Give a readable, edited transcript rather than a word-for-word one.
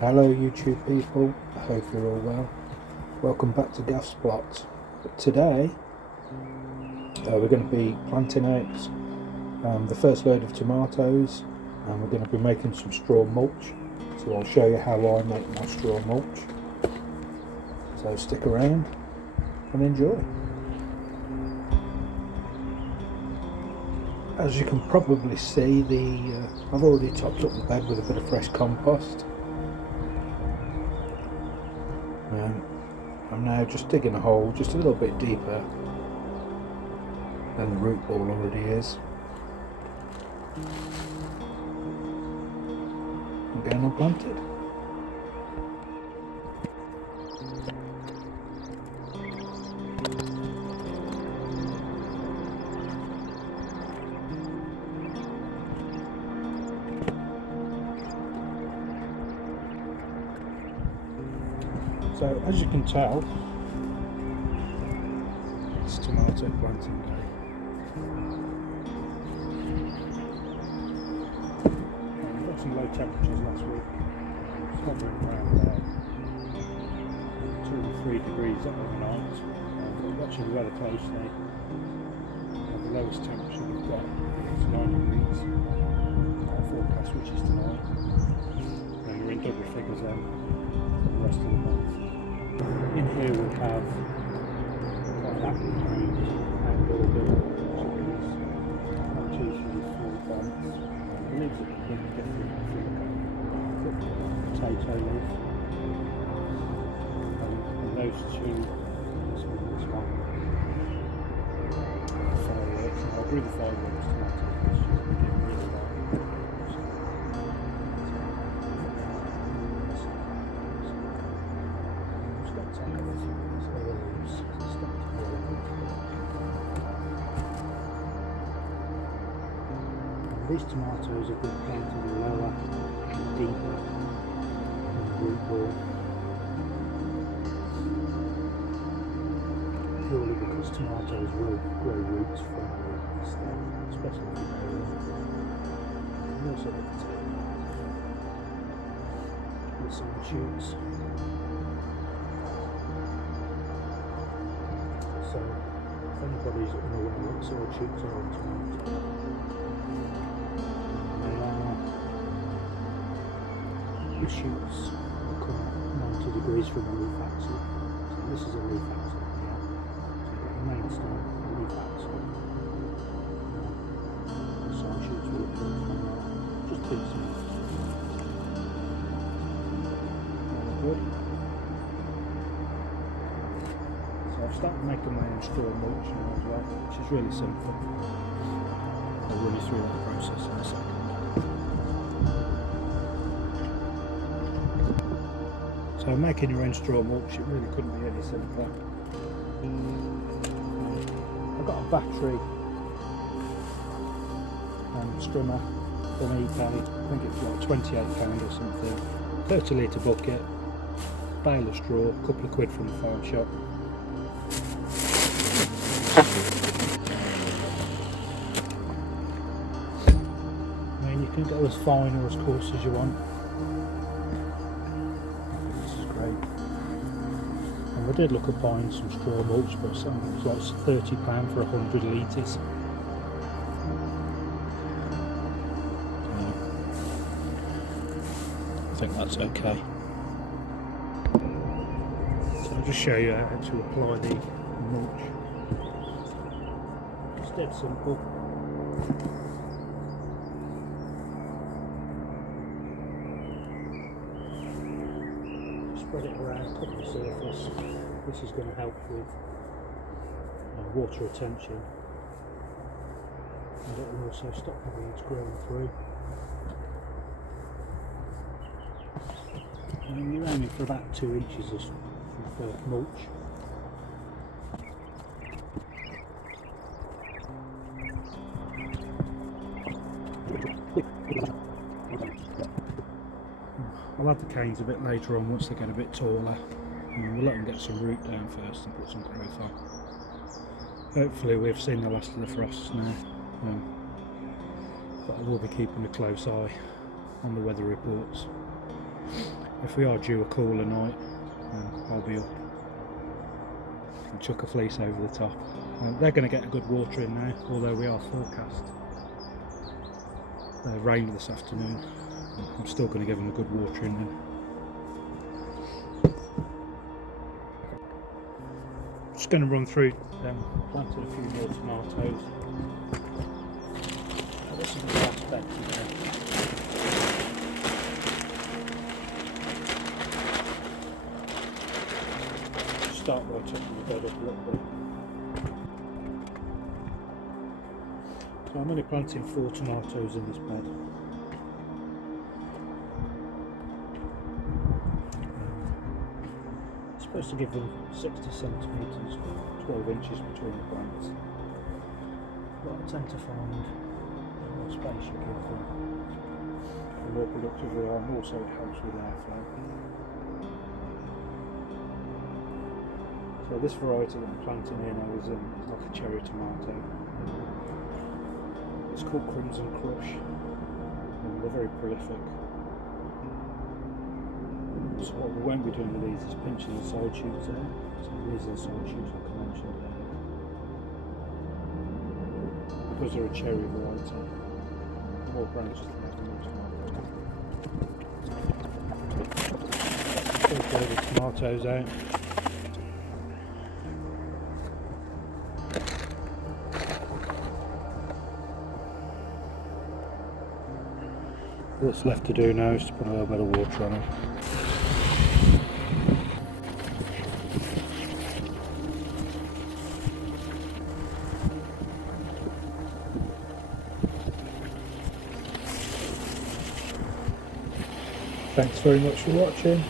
Hello YouTube people, I hope you're all well. Welcome back to Gaff's Plot. Today we're going to be planting out the first load of tomatoes, and we're going to be making some straw mulch. So I'll show you how I make my straw mulch. So stick around and enjoy. As you can probably see, I've already topped up the bed with a bit of fresh compost. I'm now just digging a hole just a little bit deeper than the root ball already is. And getting them planted. So as you can tell, it's tomato planting day. We got some low temperatures last week. It's hovering around 2 to 3 degrees overnight. Watching the weather closely, the lowest temperature we've got is 9 degrees. Our forecast, which is tonight, and we're in double figures then for the rest of the month. In here we have quite apple trees and all the chickens, 1, 2, 3, 4 plants. I believe that the pink different potato leaf, and those two, this one, fireworks. And I grew the fireworks tomatoes this year, we did really well. These tomatoes have been planted lower and deeper in the root ball, purely because tomatoes will grow roots from the stem, especially if you grow them. And also the potato with some shoots. So if anybody's unaware what sort of shoots are on tomatoes, the shoots come 90 degrees from the leaf axil. So this is a leaf axil here. So you've got the main stem, the leaf axil. The side shoots will appear from there. Just decent. Good. So I've started making my own straw mulch now as well, which is really simple. I'll run you through that process in a second. So making your own straw mulch, it really couldn't be any simpler. I've got a battery strimmer from eBay. I think it's like £28 or something. 30 litre bucket, bale of straw, a couple of quid from the farm shop. I mean, you can go as fine or as coarse as you want. I did look at buying some straw mulch, but it was like £30 for 100 litres. I think that's okay. So I'll just show you how to apply the mulch. It's dead simple. Spread it around, cover the surface. This is going to help with water retention, and it will also stop the weeds growing through. And you're aiming for about 2 inches of mulch. I'll add the canes a bit later on once they get a bit taller. And we'll let them get some root down first and put some growth on. Hopefully we've seen the last of the frosts now. But I will be keeping a close eye on the weather reports. if we are due a cooler night, I'll be up and chuck a fleece over the top. They're going to get a good water in now, although we are forecast rain this afternoon. I'm still going to give them a good water in them. Just going to run through planted a few more tomatoes. This is the last bed today. Start by taking the bed up a little bit. So I'm only planting 4 tomatoes in this bed. Supposed to give them 60 centimetres, 12 inches between the plants. But I tend to find the more space you give them, the more productive they are, and also it helps with airflow. So this variety that I'm planting here now is like a cherry tomato. It's called Crimson Crush, and they're very prolific. So what we won't be doing with these is pinching the side shoots there. So these are the side shoots like I mentioned earlier. Because they're a cherry variety, the more branches they have, the more tomatoes. Let's go the tomatoes out. What's left to do now is to put a little bit of water on them. Thanks very much for watching.